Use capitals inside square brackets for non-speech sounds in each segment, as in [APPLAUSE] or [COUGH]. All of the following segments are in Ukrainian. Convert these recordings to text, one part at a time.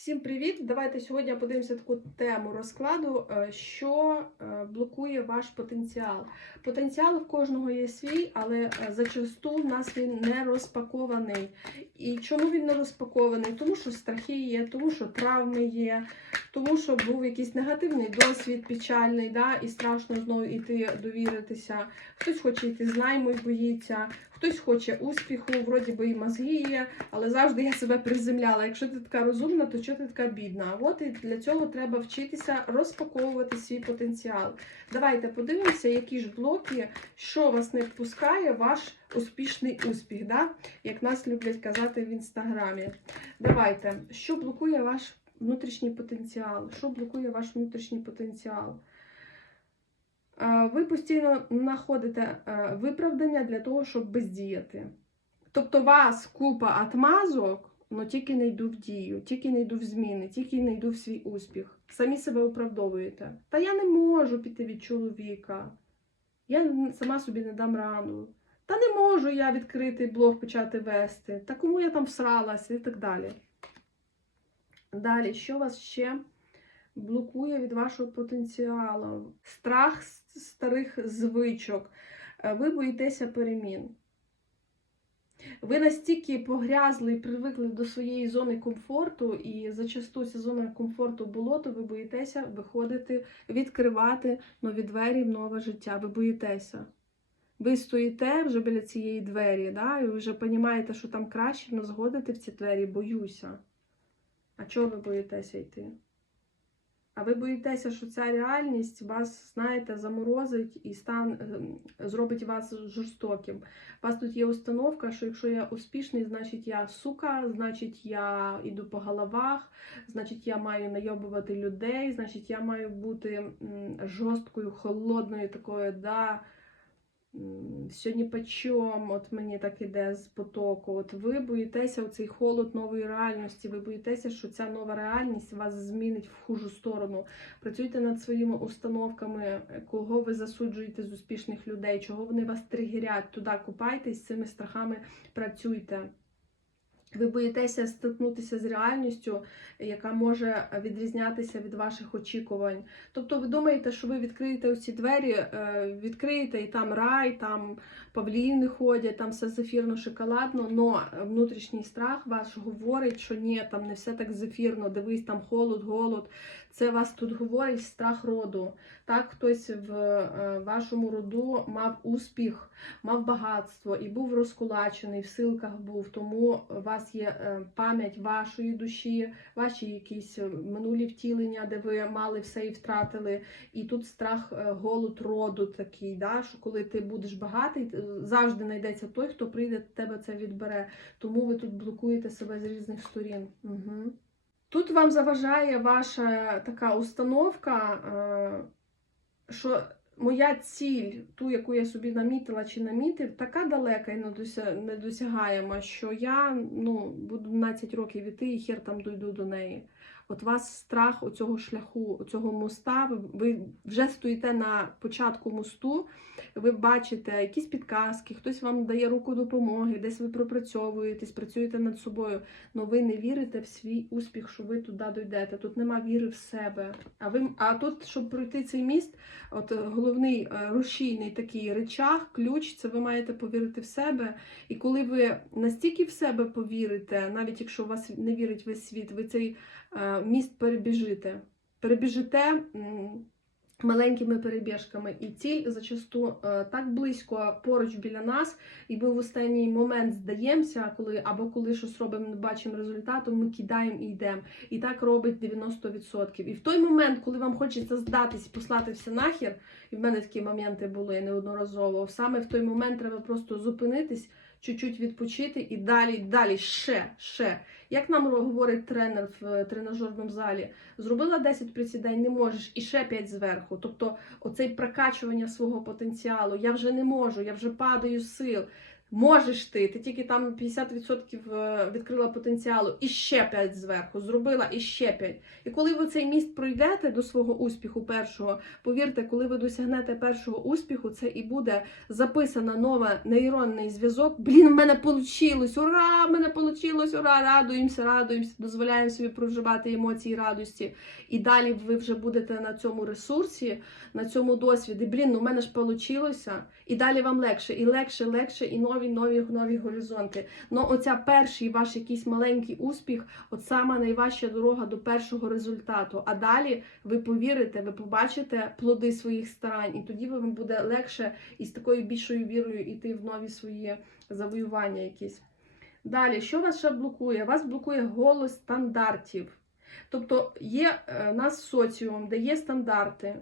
Всім привіт! Давайте сьогодні подивимося таку тему розкладу, е, що е, блокує ваш потенціал. Потенціал в кожного є свій, але е, зачасту в нас він не розпакований. І чому він не розпакований? Тому що страхи є, тому що травми є, тому що був якийсь негативний досвід, печальний, да, і страшно знову йти довіритися. Хтось хоче йти з найму і боїться, хтось хоче успіху, вроді би і мозги є, але завжди я себе приземляла. Якщо ти така розумна, то чого ти така бідна? От і для цього треба вчитися розпаковувати свій потенціал. Давайте подивимося, які ж блоки, що вас не впускає, ваш успішний успіх, да? як нас люблять казати в інстаграмі. Давайте, що блокує ваш внутрішній потенціал? Що блокує ваш внутрішній потенціал? Е, Ви постійно знаходите е, виправдання для того, щоб бездіяти. Тобто, вас купа отмазок, але тільки не йду в дію, тільки не йду в зміни, тільки не йду в свій успіх. Самі себе оправдовуєте. Та я не можу піти від чоловіка. Я сама собі не дам рану. Та не можу я відкрити блог почати вести. Та кому я там всралася і так далі. Далі, що у вас ще блокує від вашого потенціалу? Страх старих звичок. Е, Ви боїтеся перемін. Ви настільки погрязли і привикли до своєї зони комфорту, і зачасту ця зона комфорту болото, ви боїтеся виходити, відкривати нові двері в нове життя. Ви боїтеся. Ви стоїте вже біля цієї двері, да, і вже розумієте, що там краще, але згодити в ці двері боюся. А чого ви боїтеся йти? А ви боїтеся, що ця реальність вас, знаєте, заморозить і стан, ем, зробить вас жорстоким. У вас тут є установка, що якщо я успішний, значить я сука, значить я йду по головах, значить я маю найобувати людей, значить я маю бути жорсткою, холодною такою, да, м, все ні по чому, от мені так іде з потоку. От ви боїтеся оцей холод нової реальності, ви боїтеся, що ця нова реальність вас змінить в хужу сторону. Працюйте над своїми установками, кого ви засуджуєте з успішних людей, чого вони вас тригерять, туди купайтесь, з цими страхами працюйте. Ви боїтеся стикнутися з реальністю, яка може відрізнятися від ваших очікувань. Тобто ви думаєте, що ви відкриєте оці двері, е, відкриєте і там рай, там павліни ходять, там все зефірно, шоколадно, але внутрішній страх ваш говорить, що ні, там не все так зефірно, дивись, там холод, голод. Це вас тут говорить страх роду. Так, хтось в е, вашому роду мав успіх, мав багатство і був розкулачений, в силках був, тому у вас є е, пам'ять вашої душі, ваші якісь е, минулі втілення, де ви мали все і втратили. І тут страх голод роду такий, да, що коли ти будеш багатий, завжди знайдеться той, хто прийде тебе це відбере. Тому ви тут блокуєте себе з різних сторін. Угу. Тут вам заважає ваша така установка, е, що моя ціль, ту, яку я собі намітила чи намітив, така далека і недося- недосягаема, що я ну, буду 12 років іти і хер там дойду до неї. От вас страх оцього шляху, оцього моста, ви, вже стоїте на початку мосту, ви бачите якісь підказки, хтось вам дає руку допомоги, десь ви пропрацьовуєтесь, працюєте над собою, але ви не вірите в свій успіх, що ви туди дойдете. Тут нема віри в себе. А ви, а тут, щоб пройти цей міст, от головний е, рушійний такий речах, ключ, це ви маєте повірити в себе. І коли ви настільки в себе повірите, навіть якщо у вас не вірить весь світ, ви цей міст перебіжите. Перебіжите маленькими перебіжками. І ціль зачасту е, так близько поруч біля нас, і ми в останній момент здаємося, коли або коли щось робимо, не бачимо результату, ми кидаємо і йдемо. І так робить 90%. І в той момент, коли вам хочеться здатись, послати все нахер, і в мене такі моменти були неодноразово. Саме в той момент треба просто зупинитись, чуть-чуть відпочити і далі, далі, ще, ще. Як нам говорить тренер в тренажерному залі, зробила 10 присідань, не можеш, і ще 5 зверху. Тобто, оцей прокачування свого потенціалу, я вже не можу, я вже падаю сил. Можеш ти, ти тільки там 50% е, відкрила потенціалу, і ще 5 зверху, зробила і ще 5. І коли ви цей міст пройдете до свого успіху першого, повірте, коли ви досягнете першого успіху, це і буде записана нова нейронний зв'язок. Блін, в мене вийшло! Ура! В мене вийшло! Ура! Радуємося, радуємося, дозволяємо собі проживати емоції радості. І далі ви вже будете на цьому ресурсі, на цьому досвіді. Блін, ну в мене ж вийшло. І далі вам легше, і легше, легше, і нові, нові, нові горизонти. Ну, оця перший ваш якийсь маленький успіх, от сама найважча дорога до першого результату. А далі ви повірите, ви побачите плоди своїх старань, і тоді вам буде легше і з такою більшою вірою йти в нові свої завоювання якісь. Далі, що вас ще блокує? Вас блокує голос стандартів. Тобто є е, нас соціум, де є стандарти.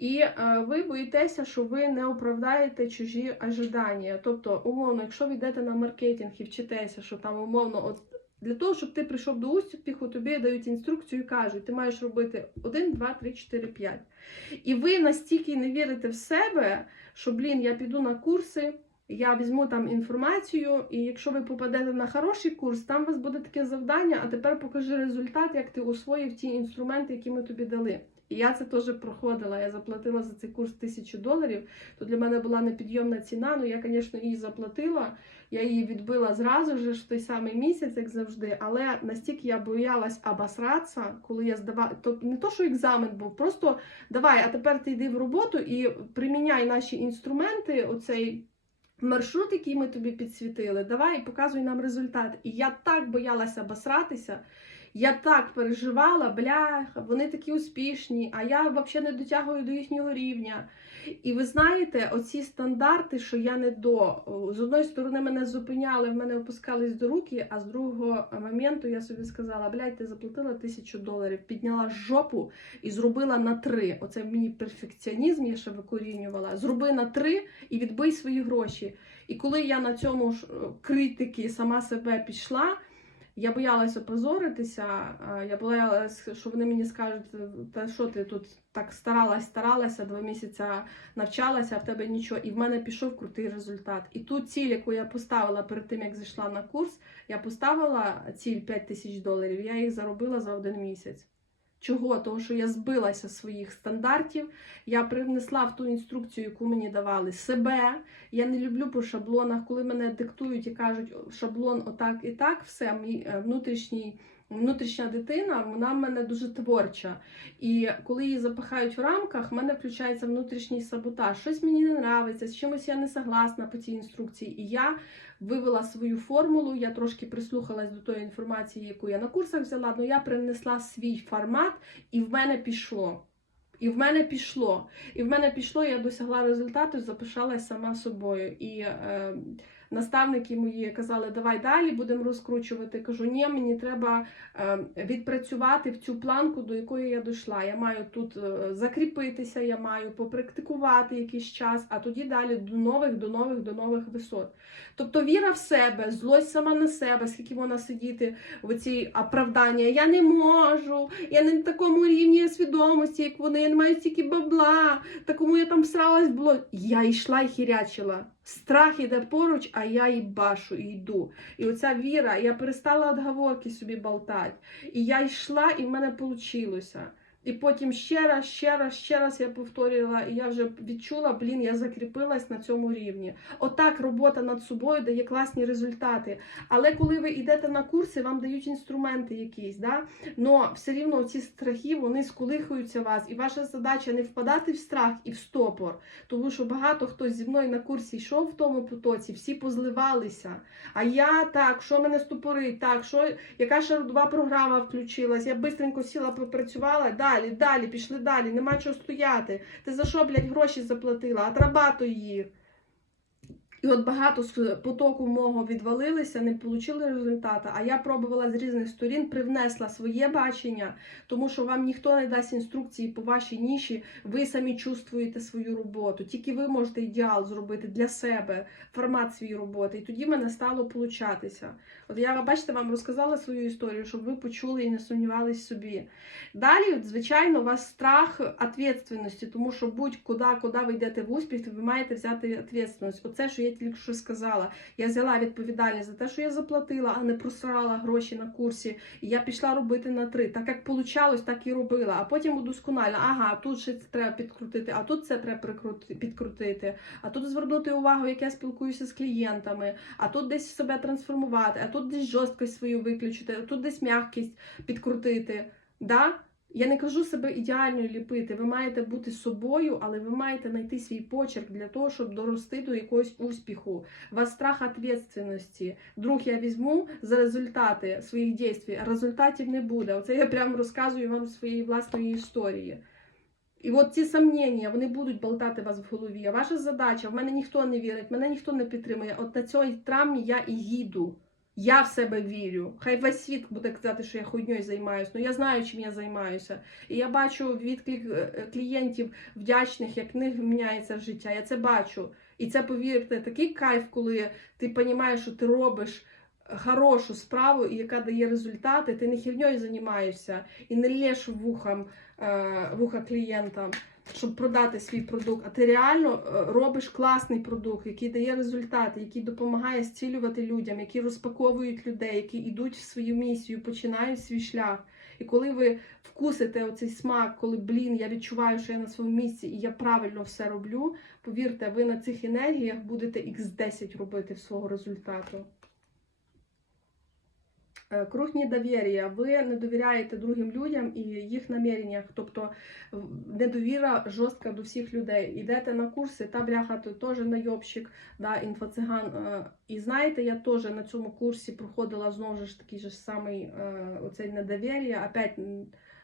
І е, ви боїтеся, що ви не оправдаєте чужі ожидання. Тобто, умовно, якщо ви йдете на маркетинг і вчитеся, що там умовно, от для того, щоб ти прийшов до успіху, тобі дають інструкцію і кажуть, ти маєш робити 1, 2, 3, 4, 5. І ви настільки не вірите в себе, що, блін, я піду на курси. Я візьму там інформацію, і якщо ви попадете на хороший курс, там у вас буде таке завдання, а тепер покажи результат, як ти освоїв ті інструменти, які ми тобі дали. І я це теж проходила. Я заплатила за цей курс тисячу доларів. То для мене була непідйомна ціна. Ну я, звісно, її заплатила. Я її відбила зразу ж в той самий місяць, як завжди. Але настільки я боялась обосратися, коли я здавала, то не то, що екзамен був, просто давай, а тепер ти йди в роботу і приміняй наші інструменти. Оцей маршрут, який ми тобі підсвітили, давай показуй нам результат. І я так боялася обосратися. Я так переживала, бляха, вони такі успішні, а я взагалі не дотягую до їхнього рівня. І ви знаєте, оці стандарти, що я не до. З одної сторони, мене зупиняли, в мене опускались до руки, а з другого моменту я собі сказала: блядь, ти заплатила тисячу доларів, підняла жопу і зробила на три. Оце мені перфекціонізм, я ще викорінювала. Зроби на три і відбий свої гроші. І коли я на цьому ж критики сама себе пішла. Я боялася опозоритися, е, я боялася, що вони мені скажуть, та що ти тут так старалась, старалася, два місяці навчалася, а в тебе нічого. І в мене пішов крутий результат. І ту ціль, яку я поставила перед тим, як зайшла на курс, я поставила ціль 5 тисяч доларів, я їх заробила за один місяць. Чого? Тому що я збилася своїх стандартів, я привнесла в ту інструкцію, яку мені давали себе. Я не люблю по шаблонах, коли мене диктують і кажуть, шаблон отак і так, все, мій е, внутрішній. Внутрішня дитина, вона в мене дуже творча. І коли її запихають в рамках, в мене включається внутрішній саботаж. Щось мені не подобається, з чимось я не согласна по цій інструкції. І я вивела свою формулу, я трошки прислухалась до тої інформації, яку я на курсах взяла, але я принесла свій формат, і в мене пішло. І в мене пішло. І в мене пішло, я досягла результату, запишалась сама собою. І е, наставники мої казали, давай далі будемо розкручувати. Кажу, ні, мені треба е, відпрацювати в цю планку, до якої я дійшла. Я маю тут е, закріпитися, я маю попрактикувати якийсь час, а тоді далі до нових, до нових, до нових висот. Тобто віра в себе, злость сама на себе, скільки вона сидіти в цій оправданні. Я не можу, я не на такому рівні свідомості, як вони, я не маю стільки бабла, такому я там всралась було. Я йшла і хірячила. Страх іде поруч, а я і башу, і йду. І оця віра, я перестала отговорки собі болтати. І я йшла, і в мене вийшло. І потім ще раз, ще раз, ще раз я повторювала, і я вже відчула, блін, я закріпилась на цьому рівні. Отак робота над собою дає класні результати. Але коли ви йдете на курси, вам дають інструменти якісь, да? но все рівно ці страхи вони сколихуються вас. І ваша задача не впадати в страх і в стопор. Тому що багато хто зі мною на курсі йшов в тому потоці, всі позливалися. А я так, що мене стопорить, так, що яка ще родова програма включилась, я швидко сіла, попрацювала. Далі, далі, пішли далі, нема чого стояти. Ти за що, блядь, гроші заплатила? Отрабатуй їх. І от багато з потоку мого відвалилися, не отримали результату. А я пробувала з різних сторін, привнесла своє бачення, тому що вам ніхто не дасть інструкції по вашій ніші, ви самі чувствуєте свою роботу. Тільки ви можете ідеал зробити для себе, формат своєї роботи. І тоді мене стало получатися. От я, бачите, вам розказала свою історію, щоб ви почули і не сумнівались собі. Далі, звичайно, у вас страх відповідальності, тому що будь-куди, куди ви йдете в успіх, ви маєте взяти відповідальність. Оце, що я я тільки що сказала. Я взяла відповідальність за те, що я заплатила, а не просрала гроші на курсі. І я пішла робити на три. Так як получалось, так і робила. А потім удосконально. Ага, тут ще це треба підкрутити, а тут це треба підкрутити, а тут звернути увагу, як я спілкуюся з клієнтами, а тут десь себе трансформувати, а тут десь жорсткость свою виключити, а тут десь м'якість підкрутити. Да? Я не кажу себе ідеально ліпити. Ви маєте бути собою, але ви маєте знайти свій почерк для того, щоб дорости до якогось успіху. У вас страх відповідальності. Друг я візьму за результати своїх дій, а результатів не буде. Оце я прямо розказую вам своєї власної історії. І от ці сомнення, вони будуть болтати вас в голові. А ваша задача, в мене ніхто не вірить, мене ніхто не підтримує. От на цій травмі я і їду. Я в себе вірю. Хай весь світ буде казати, що я хуйньою займаюся. Ну я знаю, чим я займаюся. І я бачу відклик е, клієнтів вдячних, як в них міняється життя. Я це бачу. І це, повірте, такий кайф, коли ти розумієш, що ти робиш хорошу справу, яка дає результати, ти не херньою займаєшся і не лєш вухам, е, вуха клієнтам, щоб продати свій продукт. А ти реально е, робиш класний продукт, який дає результати, який допомагає зцілювати людям, які розпаковують людей, які йдуть в свою місію, починають свій шлях. І коли ви вкусите оцей смак, коли блін, я відчуваю, що я на своєму місці і я правильно все роблю, повірте, ви на цих енергіях будете x10 робити свого результату. Е, Круг недовір'я. Ви не довіряєте другим людям і їх наміреннях, тобто недовіра жорстка до всіх людей. Йдете на курси, та бляха, то теж найобщик, да, інфоциган. Е, І знаєте, я теж на цьому курсі проходила знову ж такий же самий е, оцей недовір'я. Опять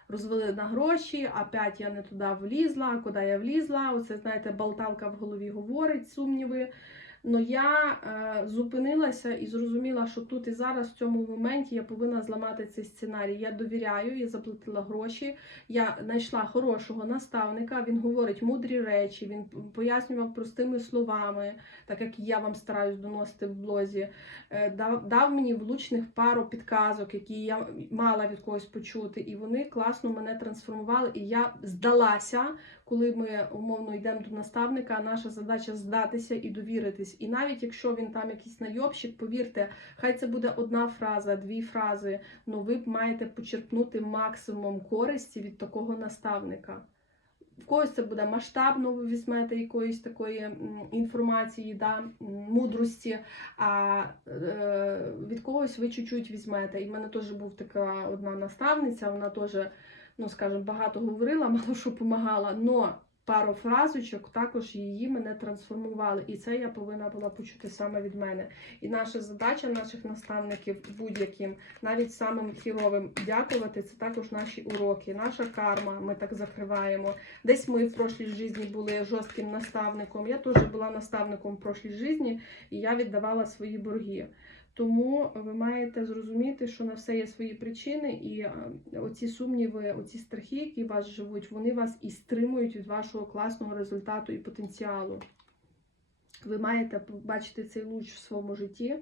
розвели на гроші, опять я не туди влізла, куди я влізла. Оце, знаєте, болталка в голові говорить, сумніви. Но я е, зупинилася і зрозуміла, що тут і зараз, в цьому моменті, я повинна зламати цей сценарій. Я довіряю, я заплатила гроші. Я знайшла хорошого наставника. Він говорить мудрі речі, він пояснював простими словами, так як я вам стараюсь доносити в блозі. Е, дав, дав мені влучних пару підказок, які я мала від когось почути, і вони класно мене трансформували. І я здалася, коли ми умовно йдемо до наставника. Наша задача здатися і довіритись. І навіть якщо він там якийсь найобщик, повірте, хай це буде одна фраза, дві фрази. Ну ви маєте почерпнути максимум користі від такого наставника. В когось це буде масштабно, ви візьмете якоїсь такої інформації, да, мудрості, а е, від когось ви чуть-чуть візьмете. І в мене теж був така одна наставниця, вона теж, ну скажімо, багато говорила, [LAUGHS] мало що допомагала, но пару фразочок також її мене трансформували. І це я повинна була почути саме від мене. І наша задача наших наставників будь-яким, навіть самим хіровим, дякувати. Це також наші уроки, наша карма. Ми так закриваємо. Десь ми в прошлій житті були жорстким наставником. Я теж була наставником в прошлій житті, і я віддавала свої борги. Тому ви маєте зрозуміти, що на все є свої причини, і е, оці сумніви, оці страхи, які вас живуть, вони вас і стримують від вашого класного результату і потенціалу. Ви маєте побачити цей луч в своєму житті,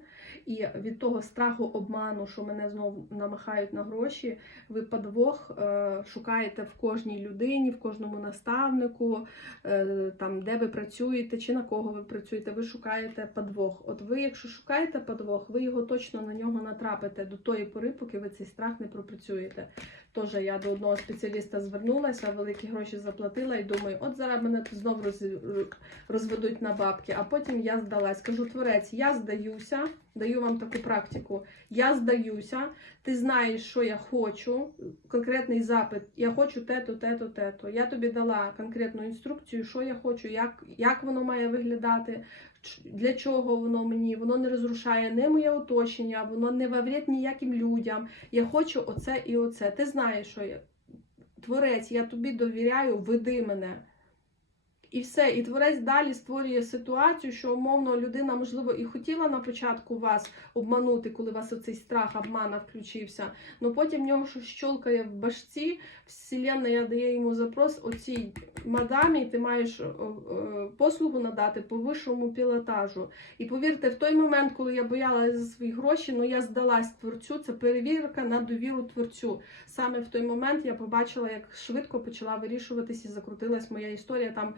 і від того страху обману, що мене знову намахають на гроші, ви подвох е, шукаєте в кожній людині, в кожному наставнику, е, там, де ви працюєте, чи на кого ви працюєте, ви шукаєте подвох. От ви, якщо шукаєте подвох, ви його точно на нього натрапите до тої пори, поки ви цей страх не пропрацюєте. Тож я до одного спеціаліста звернулася, великі гроші заплатила і думаю, от зараз мене тут знову розведуть на бабки, а потім я здалась. Кажу, творець, я здаюся, даю вам таку практику. Я здаюся, ти знаєш, що я хочу, конкретний запит. Я хочу те-то, те-то, те-то. Я тобі дала конкретну інструкцію, що я хочу, як, як воно має виглядати, для чого воно мені, воно не розрушає не моє оточення, воно не ваврять ніяким людям. Я хочу оце і оце. Ти знаєш, що я творець, я тобі довіряю, веди мене. І все, і творець далі створює ситуацію, що умовно людина, можливо, і хотіла на початку вас обманути, коли у вас оцей страх обмана включився. але потім в нього щось щолкає в башці, вселенна дає йому запрос оцій мадамі, ти маєш е, е, послугу надати по вищому пілотажу. І повірте, в той момент, коли я боялася за свої гроші, ну я здалась творцю, це перевірка на довіру творцю. Саме в той момент я побачила, як швидко почала вирішуватись і закрутилась моя історія. Там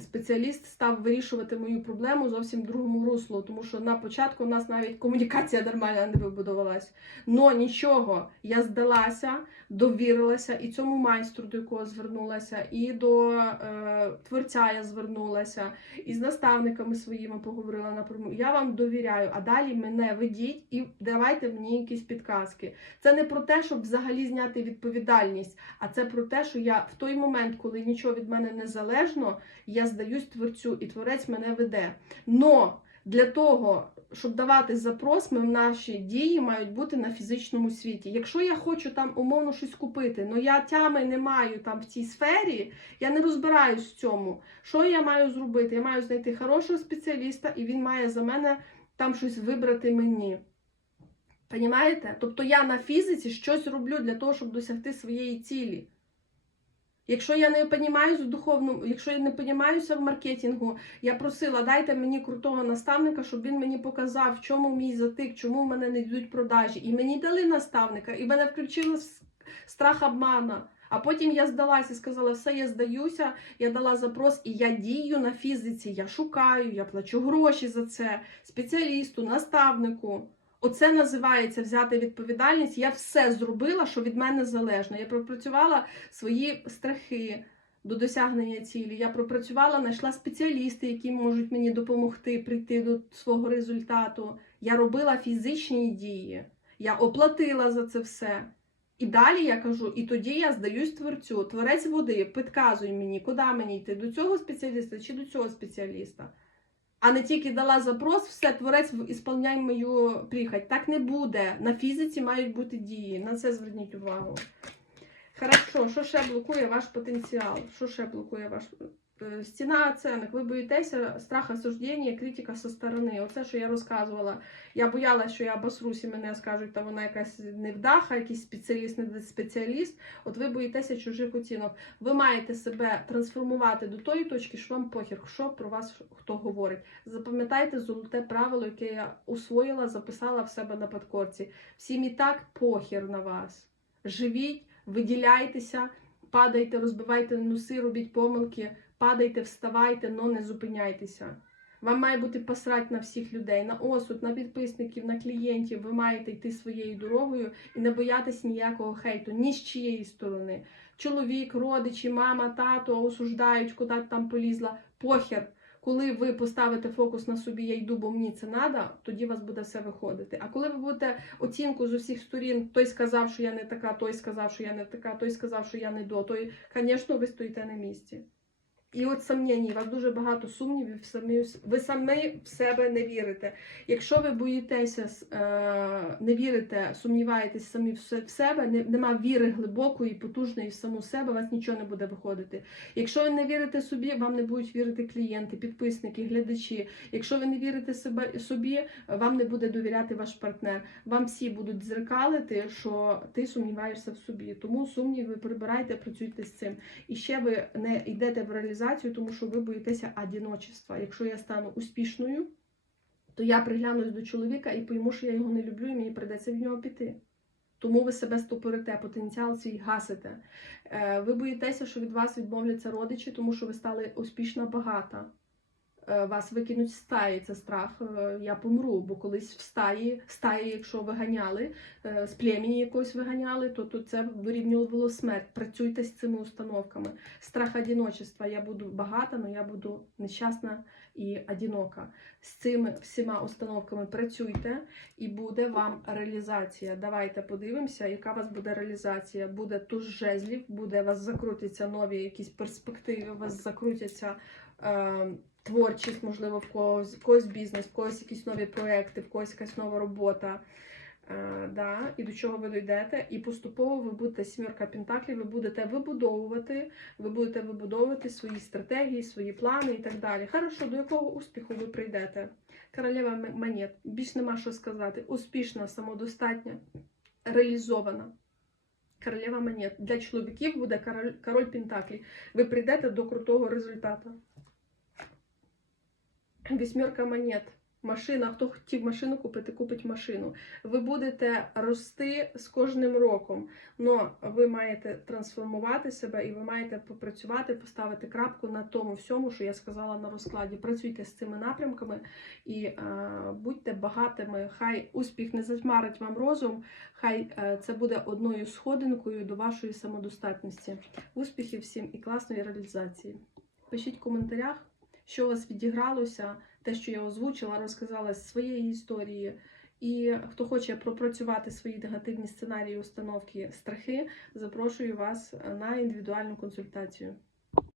спеціаліст став вирішувати мою проблему зовсім в другому руслу, тому що на початку у нас навіть комунікація нормальна не вибудувалась. Но нічого, я здалася, довірилася і цьому майстру, до якого звернулася, і до е, творця я звернулася, і з наставниками своїми поговорила напряму. Я вам довіряю, а далі мене ведіть і давайте мені якісь підказки. Це не про те, щоб взагалі зняти відповідальність, а це про те, що я в той момент, коли нічого від мене не залежно, я здаюсь творцю, і творець мене веде. Но для того, щоб давати запрос, ми в наші дії мають бути на фізичному світі. Якщо я хочу там умовно щось купити, але я тями не маю там в цій сфері, я не розбираюсь в цьому. Що я маю зробити? Я маю знайти хорошого спеціаліста, і він має за мене там щось вибрати мені. Понімаєте? Тобто я на фізиці щось роблю для того, щоб досягти своєї цілі. Якщо я не в духовному, якщо я не понімаюся в маркетингу, я просила, дайте мені крутого наставника, щоб він мені показав, в чому мій затик, чому в мене не йдуть продажі. І мені дали наставника, і мене включили страх обмана. А потім я здалася і сказала, все, я здаюся, я дала запрос, і я дію на фізиці, я шукаю, я плачу гроші за це, спеціалісту, наставнику. Оце називається взяти відповідальність. Я все зробила, що від мене залежно. Я пропрацювала свої страхи до досягнення цілі. Я пропрацювала, знайшла спеціалісти, які можуть мені допомогти прийти до свого результату. Я робила фізичні дії, я оплатила за це все. І далі я кажу, і тоді я здаюсь творцю. Творець води, підказуй мені, куди мені йти, до цього спеціаліста чи до цього спеціаліста. А не тільки дала запрос, все, творець ісполняй мою прихоть. Так не буде. На фізиці мають бути дії. На це зверніть увагу. Хорошо, що ще блокує ваш потенціал? Що ще блокує ваш Е, стіна оценок? Ви боїтеся страха осуждення, критика со сторони. Оце, що я розказувала. Я боялася, що я обосрусь і мене скажуть, та вона якась невдаха, якийсь спеціаліст, не спеціаліст. От ви боїтеся чужих оцінок. Ви маєте себе трансформувати до тої точки, що вам похер, що про вас хто говорить. Запам'ятайте золоте правило, яке я усвоїла, записала в себе на подкорці. Всім і так похер на вас. Живіть, виділяйтеся, падайте, розбивайте носи, робіть помилки, падайте, вставайте, но не зупиняйтеся. Вам має бути посрать на всіх людей, на осуд, на підписників, на клієнтів. Ви маєте йти своєю дорогою і не боятись ніякого хейту, ні з чиєї сторони. Чоловік, родичі, мама, тато осуждають, куди ти там полізла. Похер. Коли ви поставите фокус на собі, я йду, бо мені це треба, тоді у вас буде все виходити. А коли ви будете оцінку з усіх сторін, той сказав, що я не така, той сказав, що я не така, той сказав, що я не до, той, звісно, ви стоїте на місці. І от сумнівні, у вас дуже багато сумнівів, самі, ви самі в себе не вірите. Якщо ви боїтеся, е, не вірите, сумніваєтесь самі в себе, нема віри глибокої, потужної в саму себе, у вас нічого не буде виходити. Якщо ви не вірите собі, вам не будуть вірити клієнти, підписники, глядачі. Якщо ви не вірите собі, вам не буде довіряти ваш партнер. Вам всі будуть дзеркалити, що ти сумніваєшся в собі. Тому сумніви прибирайте, працюйте з цим. І ще ви не йдете в реалізацію, тому що ви боїтеся одиночества. Якщо я стану успішною, то я приглянусь до чоловіка і пойму, що я його не люблю, і мені прийдеться від нього піти. Тому ви себе стопорите, потенціал свій гасите. Е, Ви боїтеся, що від вас відмовляться родичі, тому що ви стали успішна багата. Е, Вас викинуть з стаї, це страх. е, Я помру, бо колись в стаї, стаї, якщо виганяли, е, з племені якось виганяли, то, то це вирівнювало смерть. Працюйте з цими установками. Страх одиночества. Я буду багата, але я буду нещасна і одинока. З цими всіма установками працюйте, і буде вам реалізація. Давайте подивимося, яка у вас буде реалізація. Буде туз жезлів, буде у вас закрутяться нові якісь перспективи, у вас закрутяться. Е, Творчість, можливо, в когось, в когось бізнес, в когось якісь нові проекти, в когось якась нова робота. Е, да, і до чого ви дійдете, і поступово ви будете сімерка Пентаклів, ви будете вибудовувати, ви будете вибудовувати свої стратегії, свої плани і так далі. Хорошо, до якого успіху ви прийдете? Королева монет. Більш нема що сказати. Успішна, самодостатня, реалізована. Королева монет. Для чоловіків буде король, король Пентаклів. Ви прийдете до крутого результату. Вісьмерка монет. Машина, хто хотів машину купити, купить машину. Ви будете рости з кожним роком. Но ви маєте трансформувати себе і ви маєте попрацювати, поставити крапку на тому всьому, що я сказала на розкладі. Працюйте з цими напрямками і е, будьте багатими. Хай успіх не затьмарить вам розум, хай е, це буде одною сходинкою до вашої самодостатності. Успіхів всім і класної реалізації. Пишіть в коментарях, що у вас відігралося, те, що я озвучила, розказала своєї історії. І хто хоче пропрацювати свої негативні сценарії, установки, страхи, запрошую вас на індивідуальну консультацію.